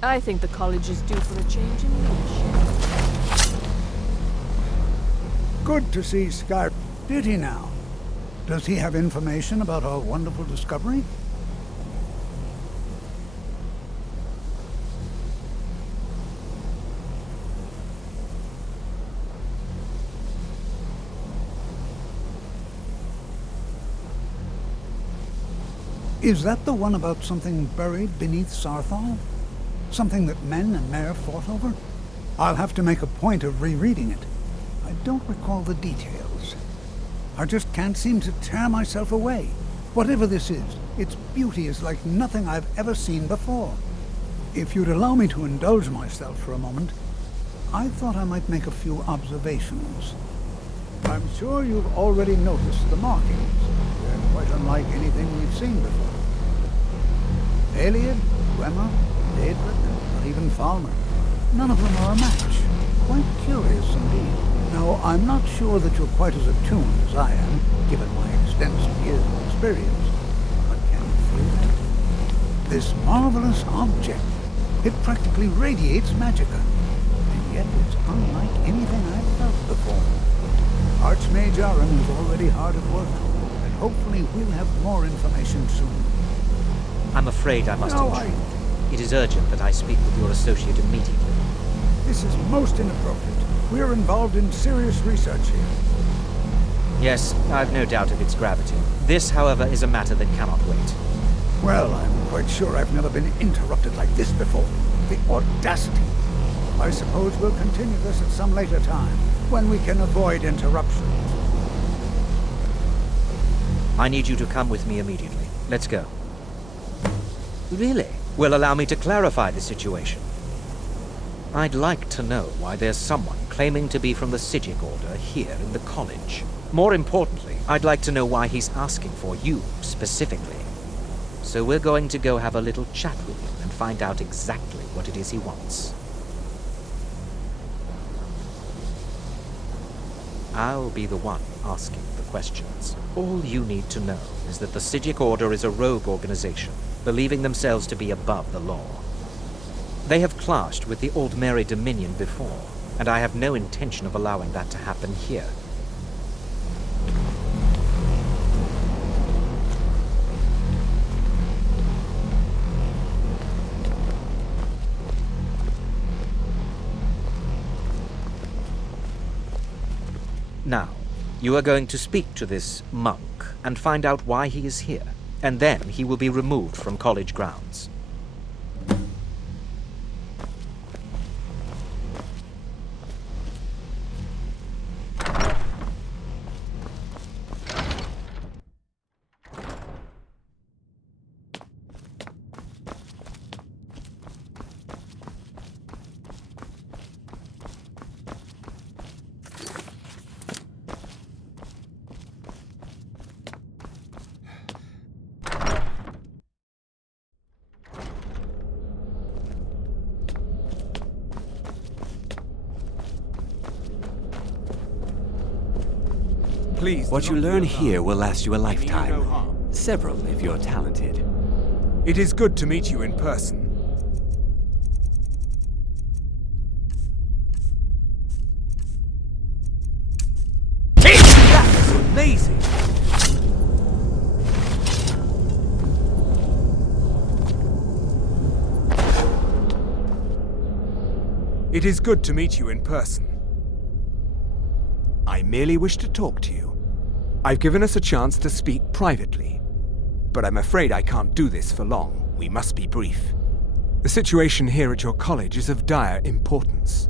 I think the college is due for a change in leadership. Good to see Skyrim. Did he now? Does he have information about our wonderful discovery? Is that the one about something buried beneath Sarthal? Something that men and Mare fought over? I'll have to make a point of rereading it. I don't recall the details. I just can't seem to tear myself away. Whatever this is, its beauty is like nothing I've ever seen before. If you'd allow me to indulge myself for a moment, I thought I might make a few observations. I'm sure you've already noticed the markings. They're quite unlike anything we've seen before. Eliad, Gwemmer, Daedric, not even Falmer. None of them are a match. Quite curious indeed. Now, I'm not sure that you're quite as attuned as I am, given my extensive years of experience. But can you feel that? This marvelous object, it practically radiates magicka. And yet it's unlike anything I've felt before. Archmage Aron is already hard at work, and hopefully we'll have more information soon. I'm afraid I must No, intrude. It is urgent that I speak with your associate immediately. This is most inappropriate. We're involved in serious research here. Yes, I've no doubt of its gravity. This, however, is a matter that cannot wait. Well, I'm quite sure I've never been interrupted like this before. The audacity. I suppose we'll continue this at some later time, when we can avoid interruptions. I need you to come with me immediately. Let's go. Really? Well, allow me to clarify the situation. I'd like to know why there's someone claiming to be from the Psijic Order here in the college. More importantly, I'd like to know why he's asking for you, specifically. So we're going to go have a little chat with him and find out exactly what it is he wants. I'll be the one asking the questions. All you need to know is that the Psijic Order is a rogue organization, believing themselves to be above the law. They have clashed with the Old Mary Dominion before, and I have no intention of allowing that to happen here. Now, you are going to speak to this monk and find out why he is here, and then he will be removed from college grounds. Please, What you learn here will last you a lifetime. Several, if you're talented. It is good to meet you in person. That was amazing! It is good to meet you in person. I merely wish to talk to you. I've given us a chance to speak privately, but I'm afraid I can't do this for long. We must be brief. The situation here at your college is of dire importance,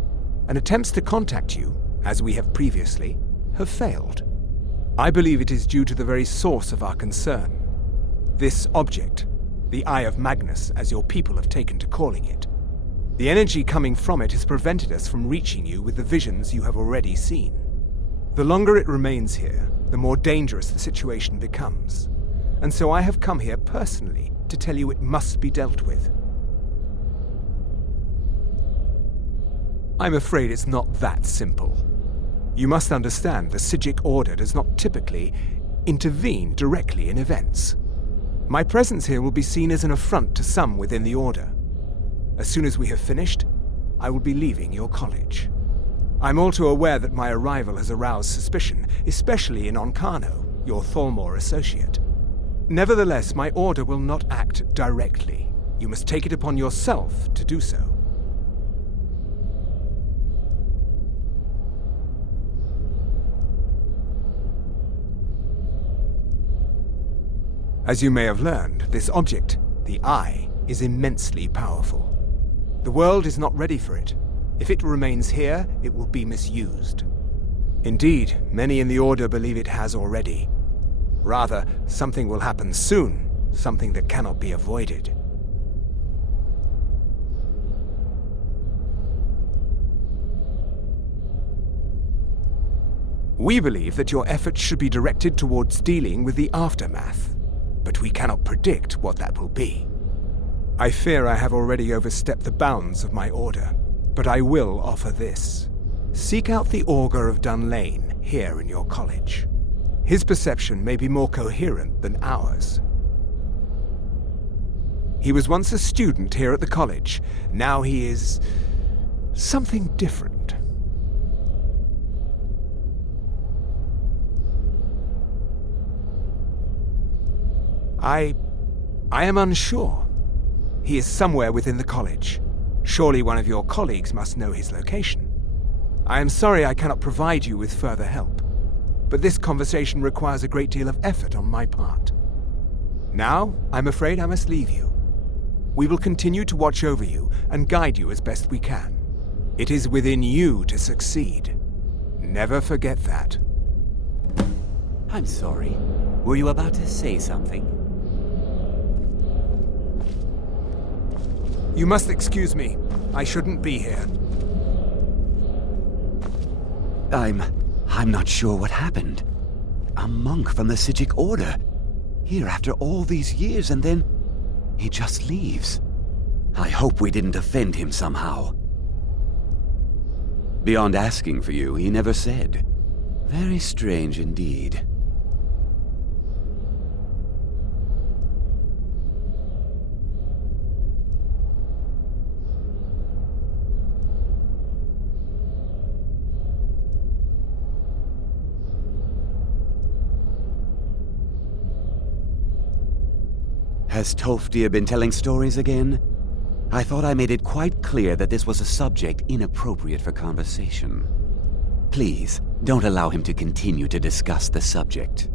and attempts to contact you, as we have previously, have failed. I believe it is due to the very source of our concern. This object, the Eye of Magnus, as your people have taken to calling it. The energy coming from it has prevented us from reaching you with the visions you have already seen. The longer it remains here, the more dangerous the situation becomes. And so I have come here personally to tell you it must be dealt with. I'm afraid it's not that simple. You must understand the Psijic Order does not typically intervene directly in events. My presence here will be seen as an affront to some within the Order. As soon as we have finished, I will be leaving your college. I'm all too aware that my arrival has aroused suspicion, especially in Onkano, your Thalmor associate. Nevertheless, my order will not act directly. You must take it upon yourself to do so. As you may have learned, this object, the Eye, is immensely powerful. The world is not ready for it. If it remains here, it will be misused. Indeed, many in the Order believe it has already. Rather, something will happen soon, something that cannot be avoided. We believe that your efforts should be directed towards dealing with the aftermath, but we cannot predict what that will be. I fear I have already overstepped the bounds of my order, but I will offer this. Seek out the Augur of Dunlane here in your college. His perception may be more coherent than ours. He was once a student here at the college. Now he is something different. I am unsure. He is somewhere within the college. Surely one of your colleagues must know his location. I am sorry I cannot provide you with further help, but this conversation requires a great deal of effort on my part. Now, I'm afraid I must leave you. We will continue to watch over you and guide you as best we can. It is within you to succeed. Never forget that. I'm sorry. Were you about to say something? You must excuse me. I shouldn't be here. I'm not sure what happened. A monk from the Sijic Order. Here after all these years, and then he just leaves. I hope we didn't offend him somehow. Beyond asking for you, he never said. Very strange indeed. Has Toftir been telling stories again? I thought I made it quite clear that this was a subject inappropriate for conversation. Please, don't allow him to continue to discuss the subject.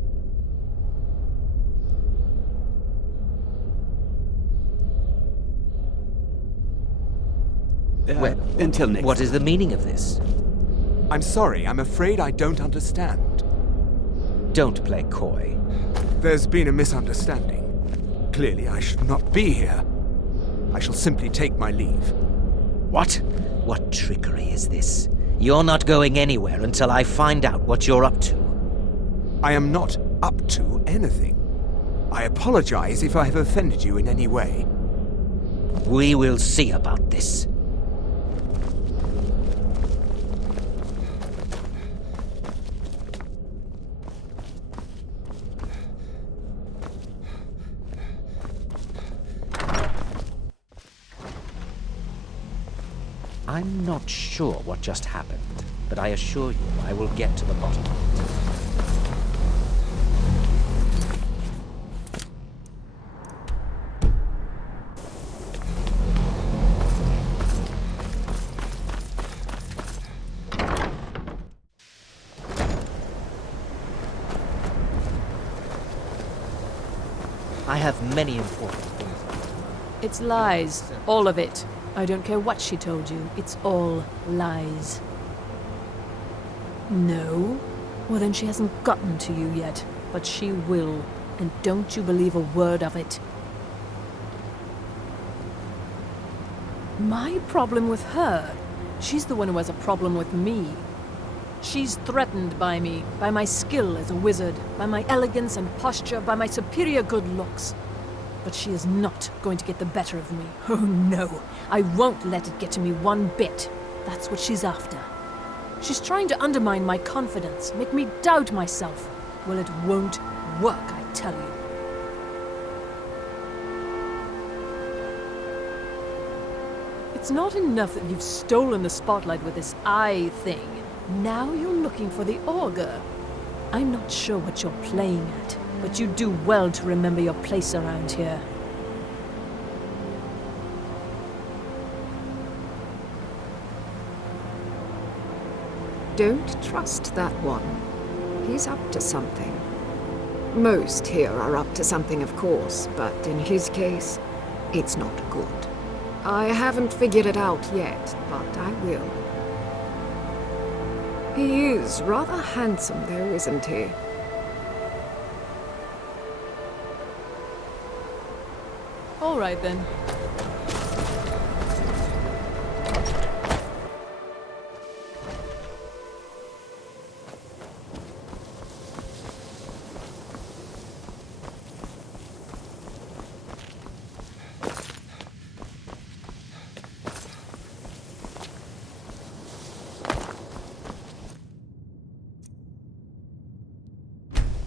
Well, until next what is the meaning of this? I'm sorry, I'm afraid I don't understand. Don't play coy. There's been a misunderstanding. Clearly, I should not be here. I shall simply take my leave. What? What trickery is this? You're not going anywhere until I find out what you're up to. I am not up to anything. I apologize if I have offended you in any way. We will see about this. I'm not sure what just happened, but I assure you I will get to the bottom of it. I have many important things. It's lies. All of it. I don't care what she told you. It's all lies. No? Well, then she hasn't gotten to you yet. But she will. And don't you believe a word of it. My problem with her? She's the one who has a problem with me. She's threatened by me, by my skill as a wizard, by my elegance and posture, by my superior good looks. But she is not going to get the better of me. Oh no, I won't let it get to me one bit. That's what she's after. She's trying to undermine my confidence, make me doubt myself. Well, it won't work, I tell you. It's not enough that you've stolen the spotlight with this eye thing. Now you're looking for the Augur. I'm not sure what you're playing at, but you do well to remember your place around here. Don't trust that one. He's up to something. Most here are up to something, of course, but in his case, it's not good. I haven't figured it out yet, but I will. He is rather handsome, though, isn't he? All right, then.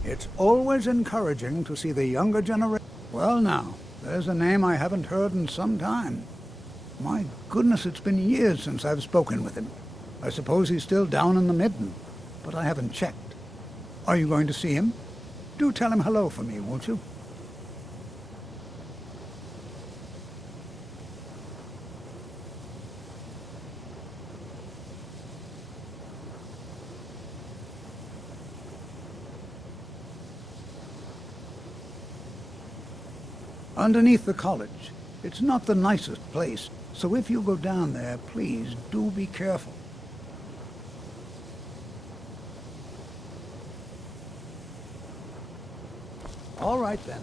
It's always encouraging to see the younger generation. Well now, there's a name I haven't heard in some time. My goodness, it's been years since I've spoken with him. I suppose he's still down in the Midden, but I haven't checked. Are you going to see him? Do tell him hello for me, won't you? Underneath the college. It's not the nicest place, so if you go down there, please do be careful. All right then.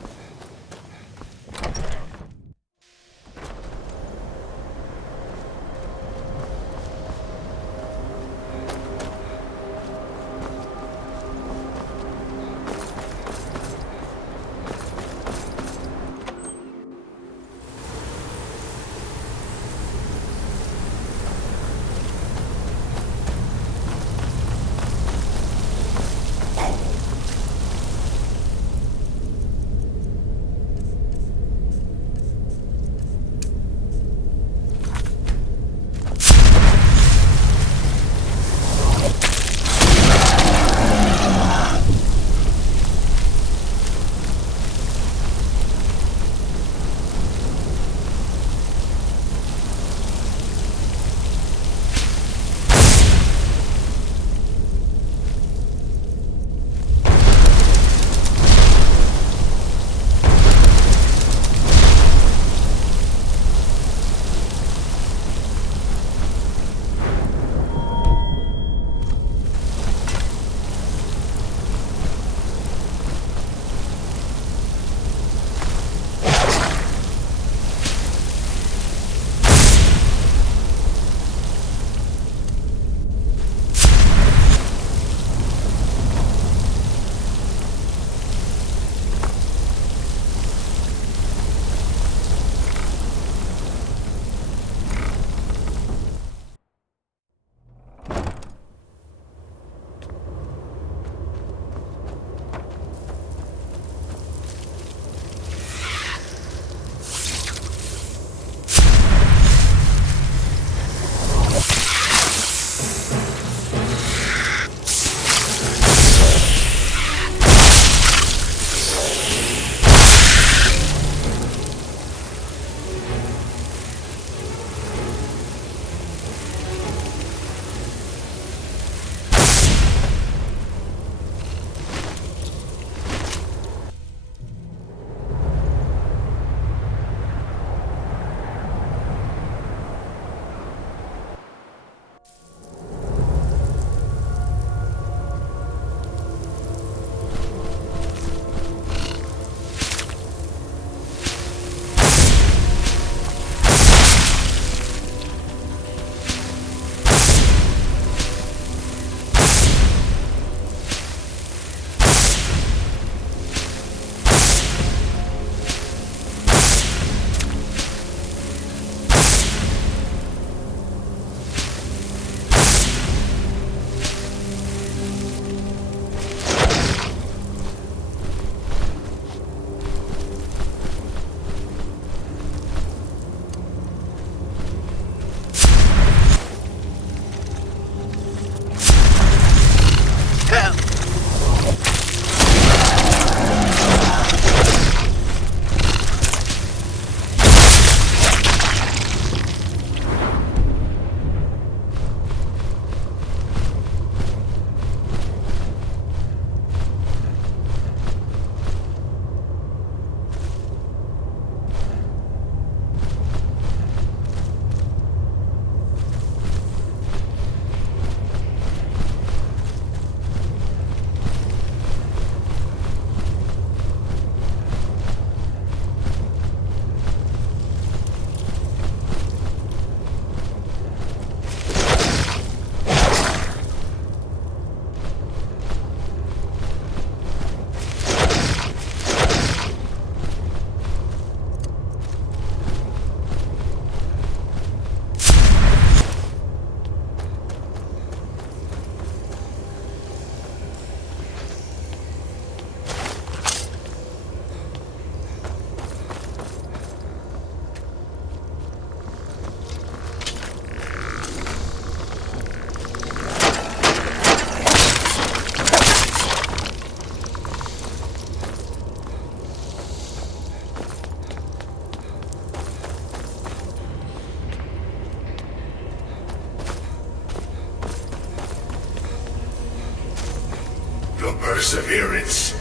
perseverance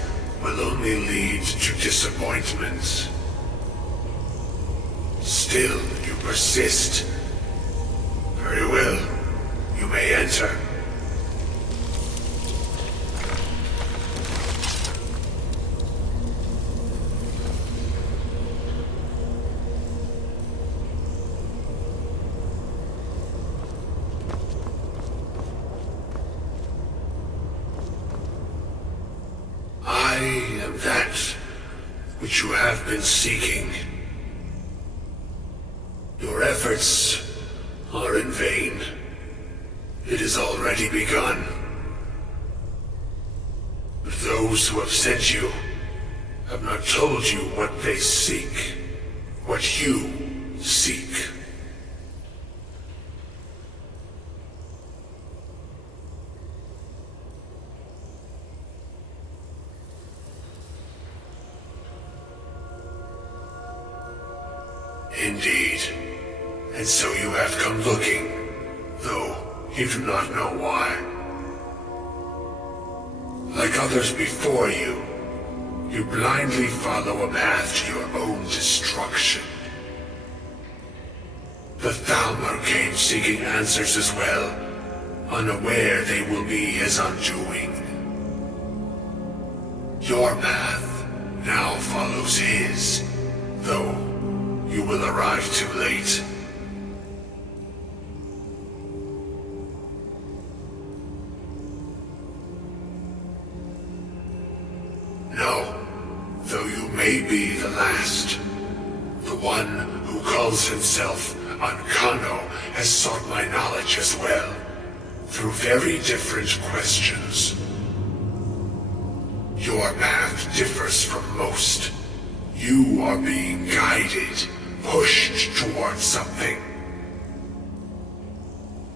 will only lead to disappointment. Still, you persist. Very well. You may enter. I am that which you have been seeking. Your efforts are in vain. It has already begun. But those who have sent you have not told you what they seek, what you seek. Indeed. And so you have come looking, though you do not know why. Like others before you, you blindly follow a path to your own destruction. The Thalmor came seeking answers as well, unaware they will be his undoing. Your path now follows his, though you will arrive too late. No, though you may be the last. The one who calls himself Ancano has sought my knowledge as well, through very different questions. Your path differs from most. You are being guided, pushed towards something.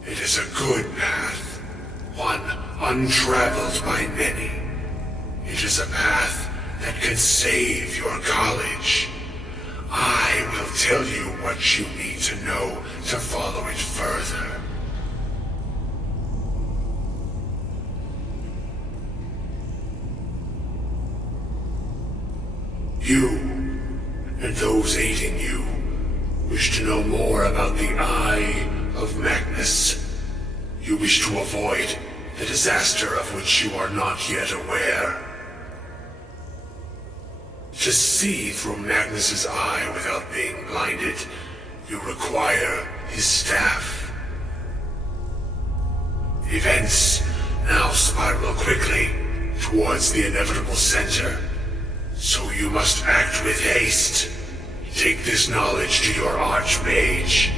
It is a good path, one untraveled by many. It is a path that can save your college. I will tell you what you need to know to follow it further. You, and those aiding you, wish to know more about the Eye of Magnus. You wish to avoid the disaster of which you are not yet aware. To see through Magnus's eye without being blinded, you require his staff. Events now spiral quickly towards the inevitable center, so you must act with haste. Take this knowledge to your Archmage.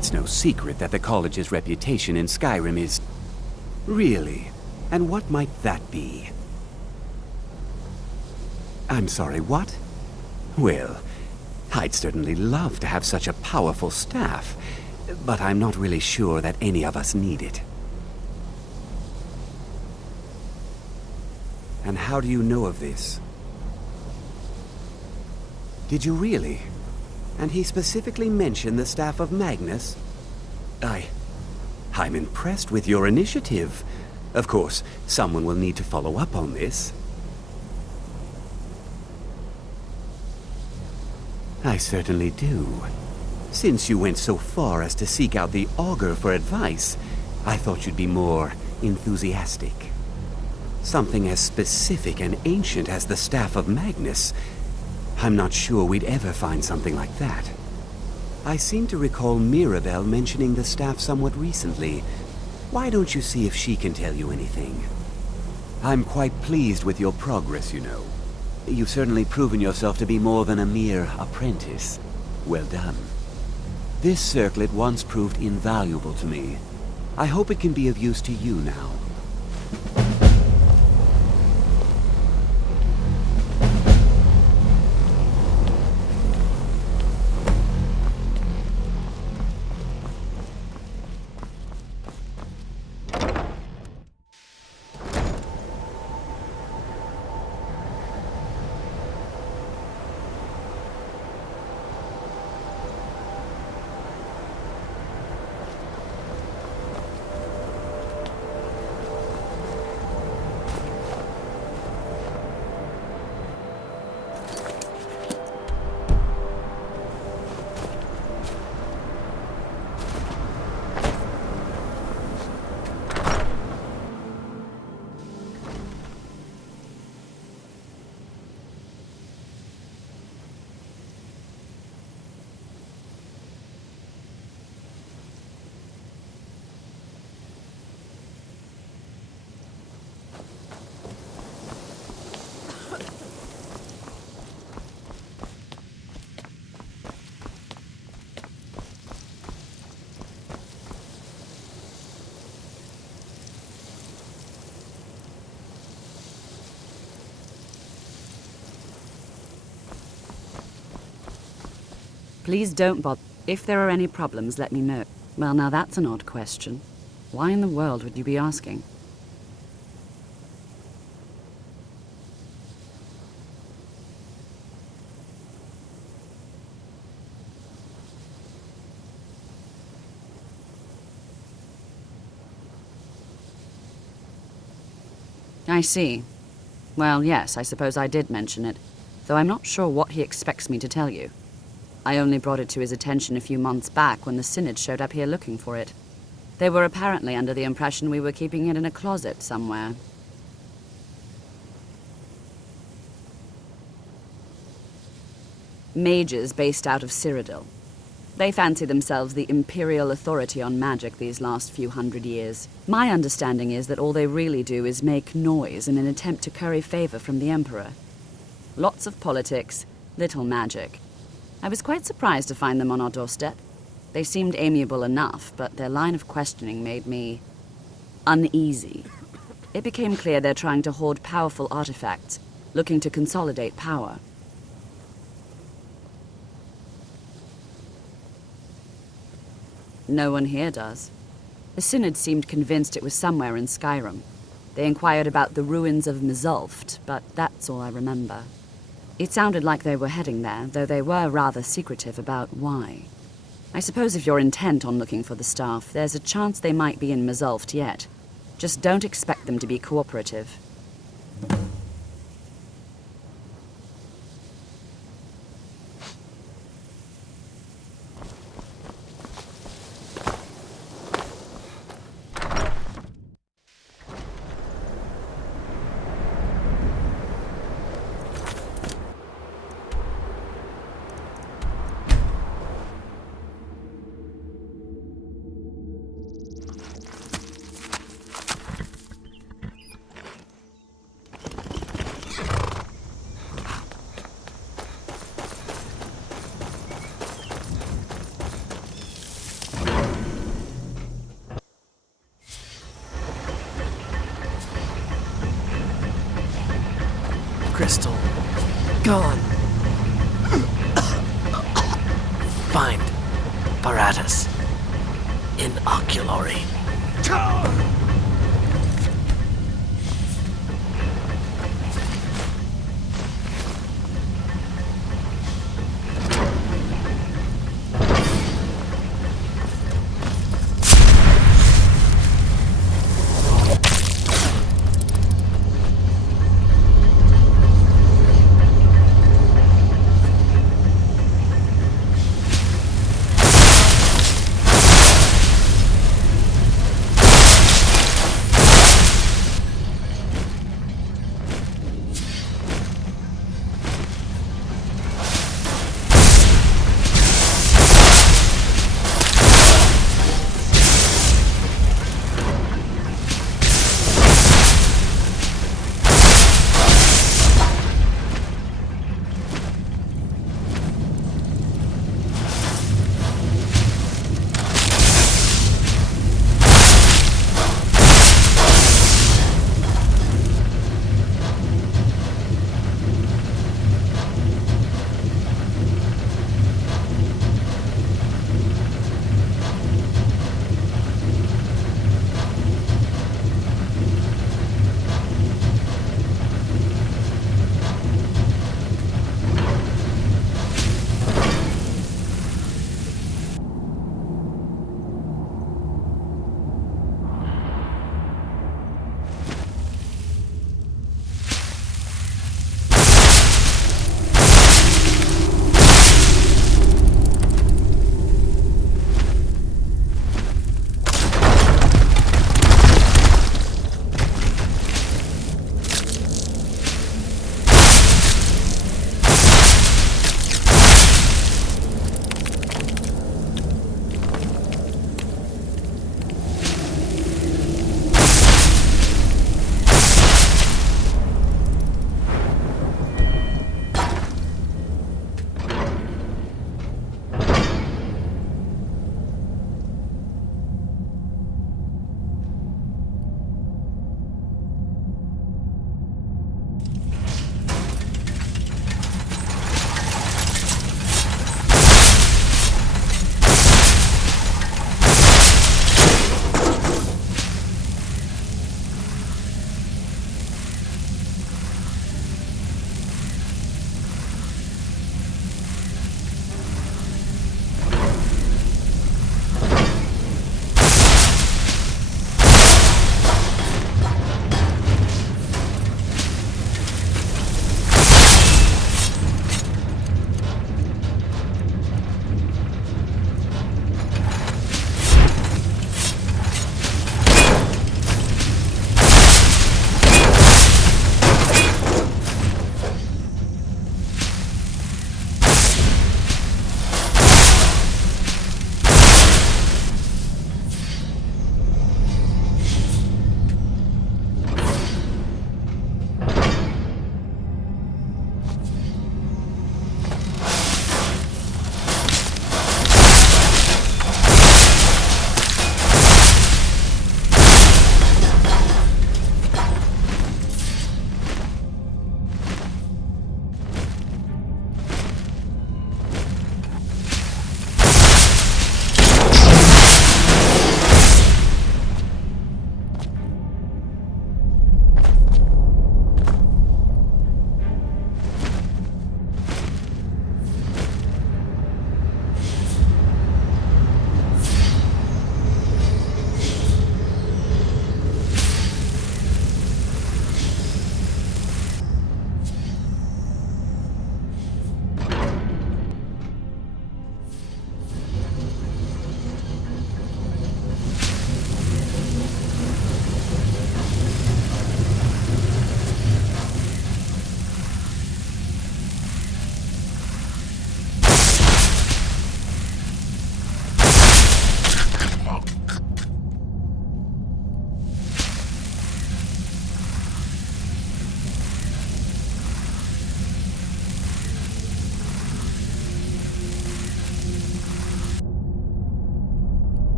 It's no secret that the college's reputation in Skyrim is... Really? And what might that be? I'm sorry, what? Well, I'd certainly love to have such a powerful staff, but I'm not really sure that any of us need it. And how do you know of this? Did you really? And he specifically mentioned the staff of Magnus? I'm impressed with your initiative. Of course, someone will need to follow up on this. I certainly do. Since you went so far as to seek out the Augur for advice, I thought you'd be more enthusiastic. Something as specific and ancient as the Staff of Magnus. I'm not sure we'd ever find something like that. I seem to recall Mirabelle mentioning the staff somewhat recently. Why don't you see if she can tell you anything? I'm quite pleased with your progress, you know. You've certainly proven yourself to be more than a mere apprentice. Well done. This circlet once proved invaluable to me. I hope it can be of use to you now. Please don't bother. If there are any problems, let me know. Well, now that's an odd question. Why in the world would you be asking? I see. Well, yes, I suppose I did mention it, though I'm not sure what he expects me to tell you. I only brought it to his attention a few months back when the Synod showed up here looking for it. They were apparently under the impression we were keeping it in a closet somewhere. Mages based out of Cyrodiil. They fancy themselves the imperial authority on magic these last few hundred years. My understanding is that all they really do is make noise in an attempt to curry favor from the Emperor. Lots of politics, little magic. I was quite surprised to find them on our doorstep. They seemed amiable enough, but their line of questioning made me uneasy. It became clear they're trying to hoard powerful artifacts, looking to consolidate power. No one here does. The Synod seemed convinced it was somewhere in Skyrim. They inquired about the ruins of Mzulft, but that's all I remember. It sounded like they were heading there, though they were rather secretive about why. I suppose if you're intent on looking for the staff, there's a chance they might be in Mzulft yet. Just don't expect them to be cooperative. crystal. Gone. Find Baratus in Oculory.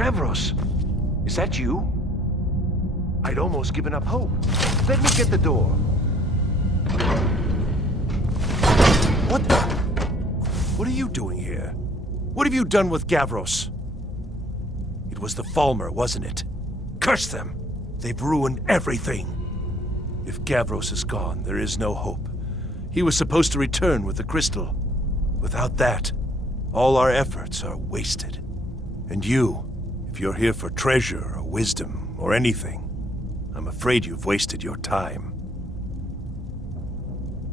Gavros, is that you? I'd almost given up hope. Let me get the door. What the? What are you doing here? What have you done with Gavros? It was the Falmer, wasn't it? Curse them! They've ruined everything. If Gavros is gone, there is no hope. He was supposed to return with the crystal. Without that, all our efforts are wasted. And you, if you're here for treasure or wisdom or anything, I'm afraid you've wasted your time.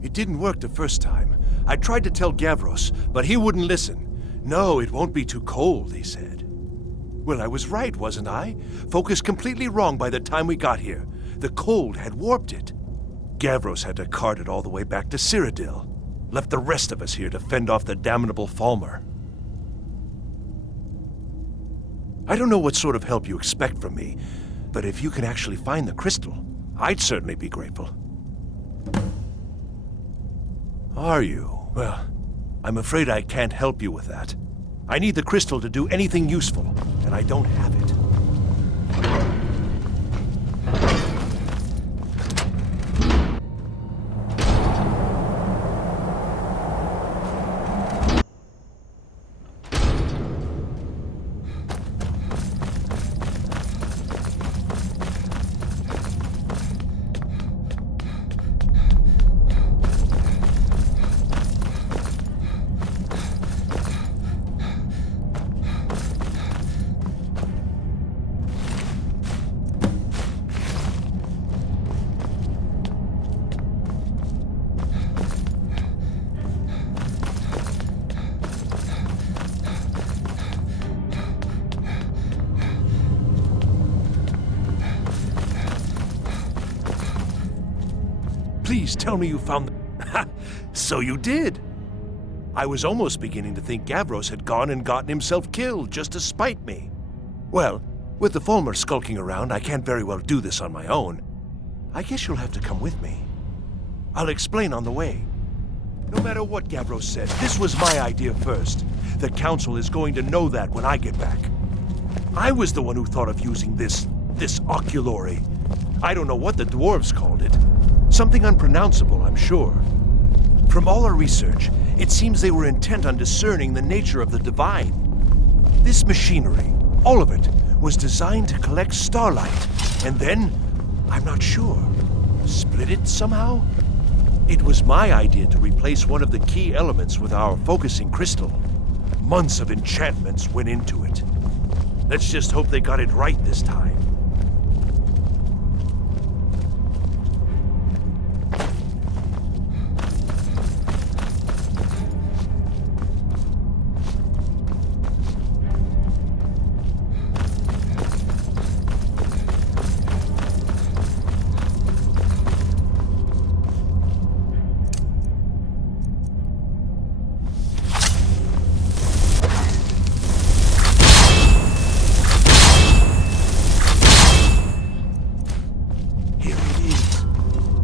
It didn't work the first time. I tried to tell Gavros, but he wouldn't listen. No, it won't be too cold, he said. Well, I was right, wasn't I? Focused completely wrong by the time we got here. The cold had warped it. Gavros had to cart it all the way back to Cyrodiil. Left the rest of us here to fend off the damnable Falmer. I don't know what sort of help you expect from me, but if you can actually find the crystal, I'd certainly be grateful. Are you? Well, I'm afraid I can't help you with that. I need the crystal to do anything useful, and I don't have it. Please tell me you found the... So you did! I was almost beginning to think Gavros had gone and gotten himself killed just to spite me. Well, with the Falmer skulking around, I can't very well do this on my own. I guess you'll have to come with me. I'll explain on the way. No matter what Gavros says, this was my idea first. The Council is going to know that when I get back. I was the one who thought of using this oculory. I don't know what the dwarves called it. Something unpronounceable, I'm sure. From all our research, it seems they were intent on discerning the nature of the divine. This machinery, all of it, was designed to collect starlight, and then, I'm not sure, split it somehow? It was my idea to replace one of the key elements with our focusing crystal. Months of enchantments went into it. Let's just hope they got it right this time.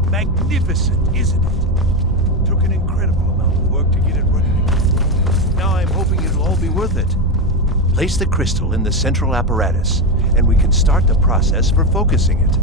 Magnificent, isn't it? Took an incredible amount of work to get it running again. Now I'm hoping it'll all be worth it. Place the crystal in the central apparatus, and we can start the process for focusing it.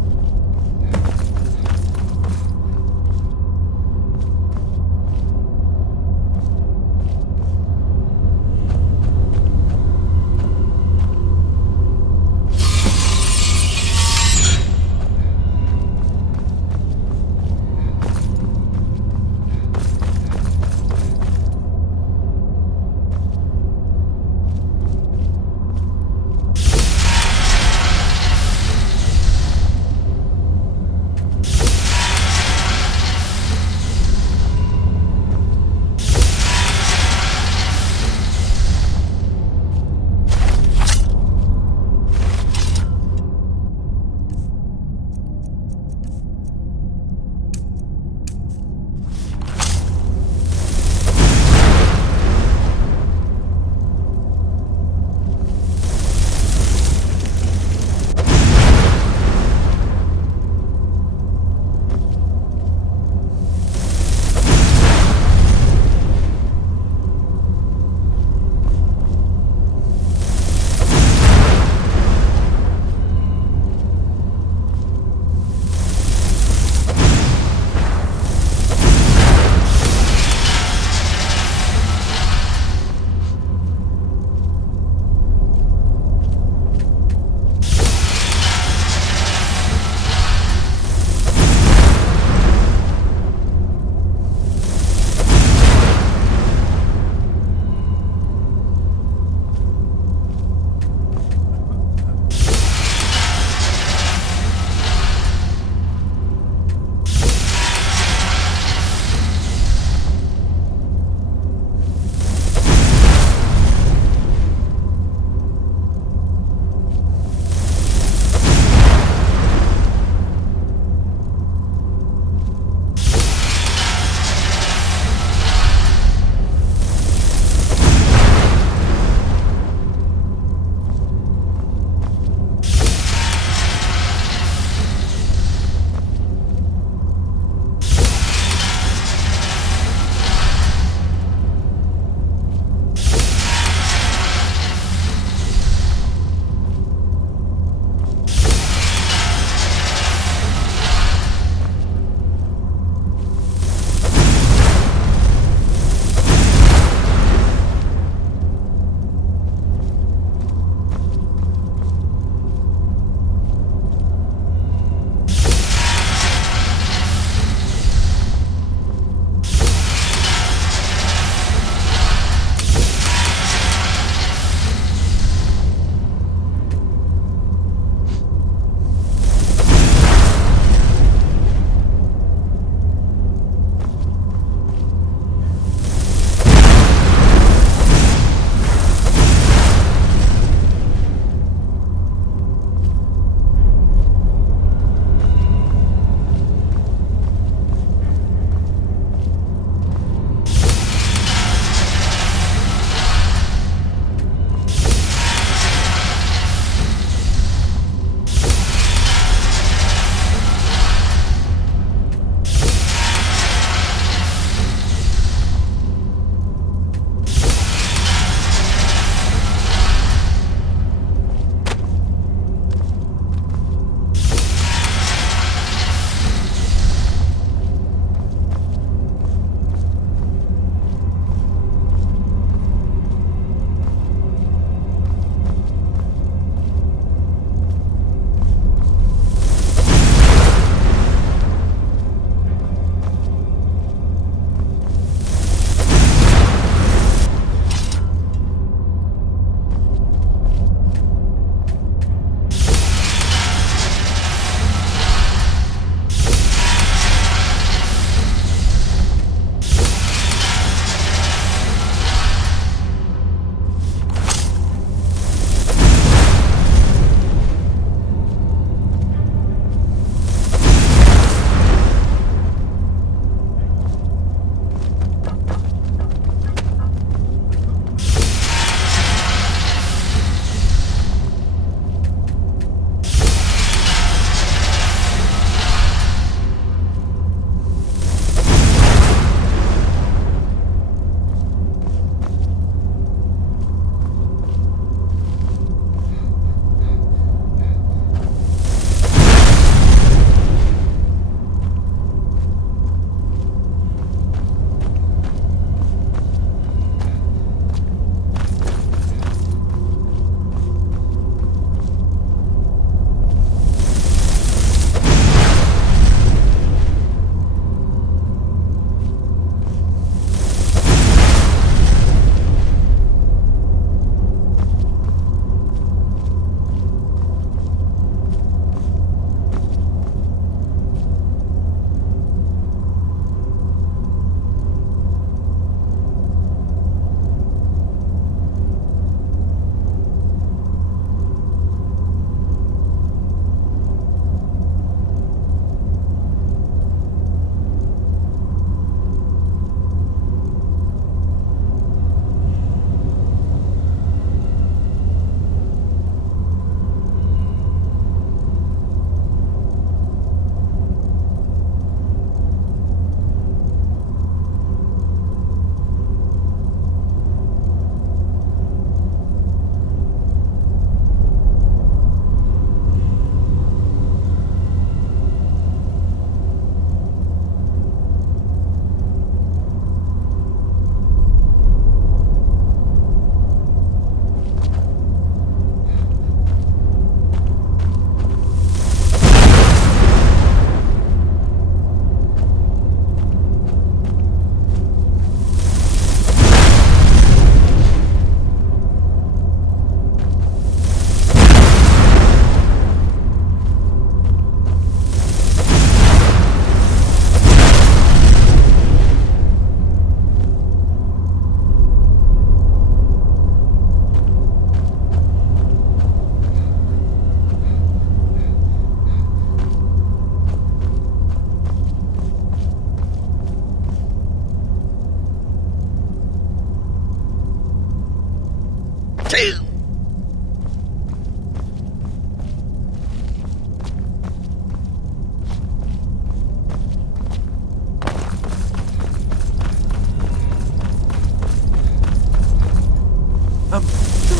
Don't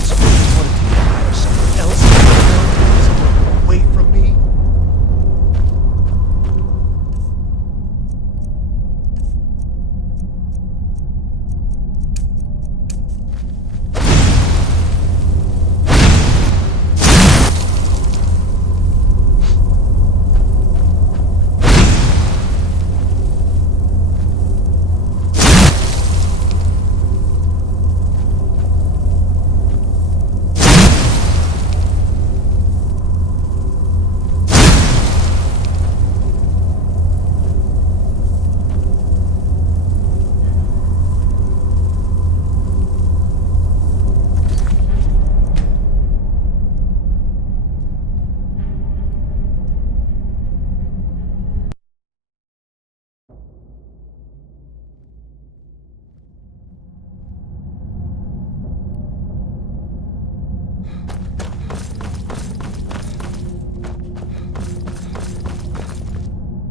suppose you wanted to hire someone else? Someone away from me?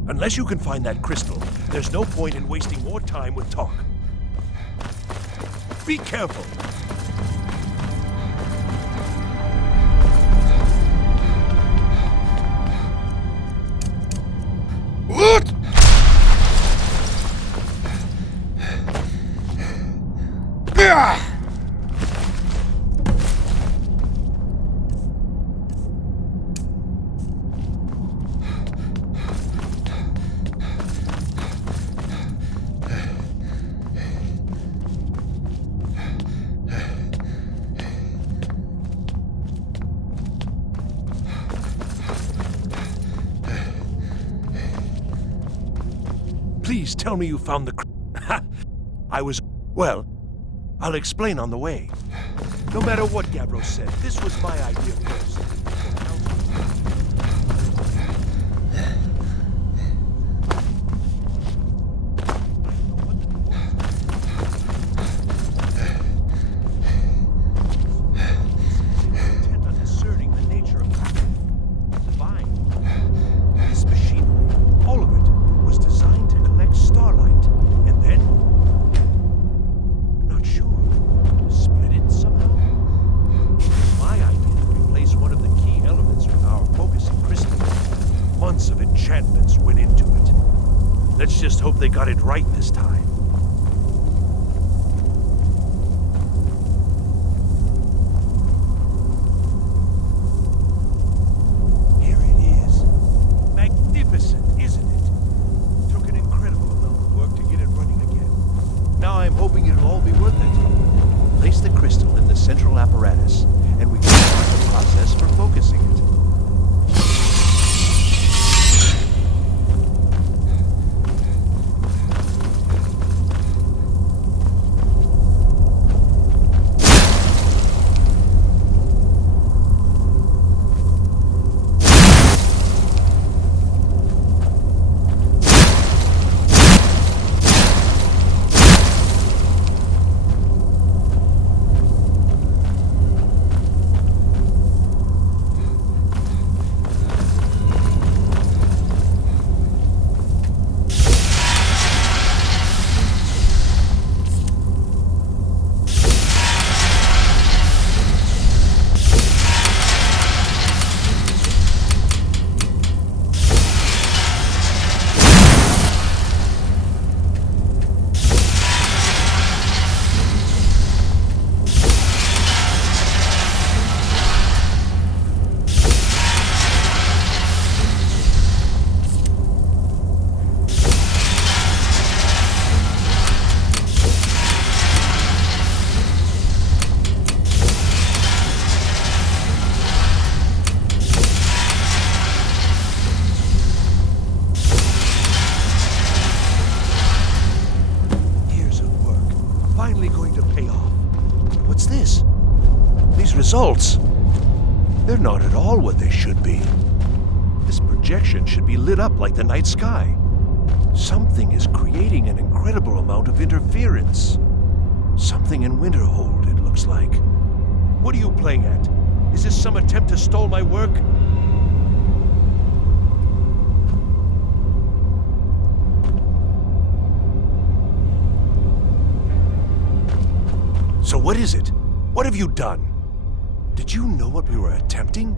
Unless you can find that crystal, there's no point in wasting more time with talk. Be careful! What? Please tell me you found the Well, I'll explain on the way. No matter what Gavros said, this was my idea first. Intent on discerning the nature of the divine. This machinery, all of it, was designed to collect starlight, and then, I'm not sure, split it somehow? My idea to replace one of the key elements with our focusing crystal. Months of enchantments went into it. Let's just hope they got it right this time. Here it is. Magnificent, isn't it? Took an incredible amount of work to get it running again. Now I'm hoping it'll all be worth it. Place the crystal in the central apparatus, and we can start the process for focusing it. Results. They're not at all what they should be. This projection should be lit up like the night sky. Something is creating an incredible amount of interference. Something in Winterhold, it looks like. What are you playing at? Is this some attempt to stall my work? So what is it? What have you done? Did you know what we were attempting?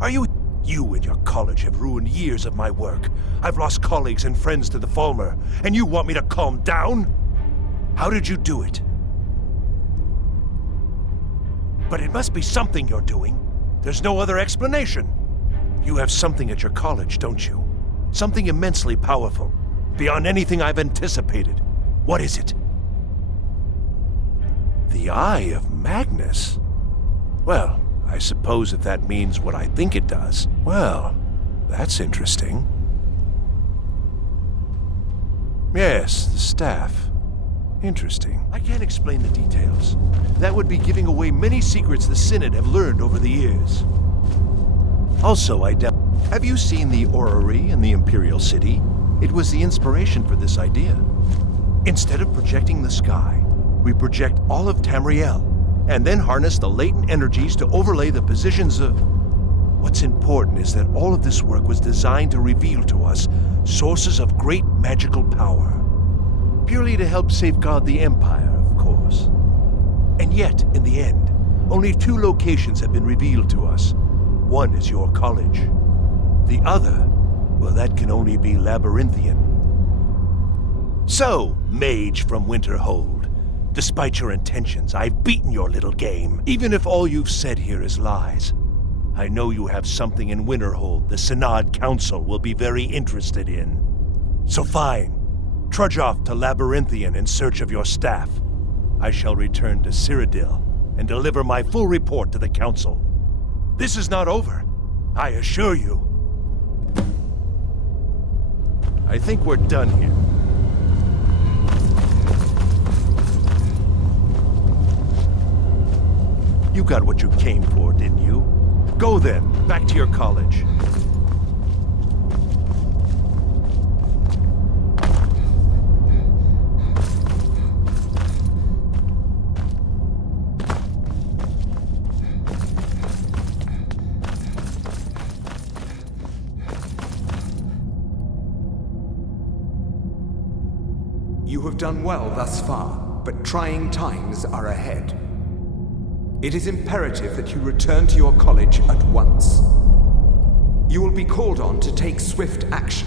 Are you... You and your college have ruined years of my work. I've lost colleagues and friends to the Falmer, and you want me to calm down? How did you do it? But it must be something you're doing. There's no other explanation. You have something at your college, don't you? Something immensely powerful, beyond anything I've anticipated. What is it? The Eye of Magnus? Well, I suppose if that means what I think it does, well, that's interesting. Yes, the staff. Interesting. I can't explain the details. That would be giving away many secrets the Synod have learned over the years. Also, have you seen the orrery in the Imperial City? It was the inspiration for this idea. Instead of projecting the sky, we project all of Tamriel, and then harness the latent energies to overlay the positions of... What's important is that all of this work was designed to reveal to us sources of great magical power. Purely to help safeguard the Empire, of course. And yet, in the end, only 2 locations have been revealed to us. One is your college. The other, well, that can only be Labyrinthian. So, mage from Winterhold, despite your intentions, I've beaten your little game, even if all you've said here is lies. I know you have something in Winterhold the Synod Council will be very interested in. So fine, trudge off to Labyrinthian in search of your staff. I shall return to Cyrodiil and deliver my full report to the Council. This is not over, I assure you. I think we're done here. You got what you came for, didn't you? Go then, back to your college. You have done well thus far, but trying times are ahead. It is imperative that you return to your college at once. You will be called on to take swift action,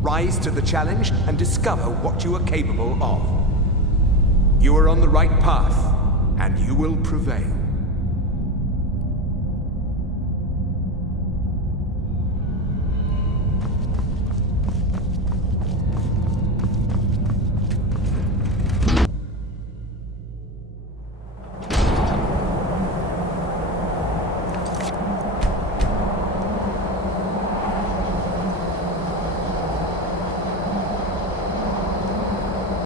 rise to the challenge, and discover what you are capable of. You are on the right path, and you will prevail.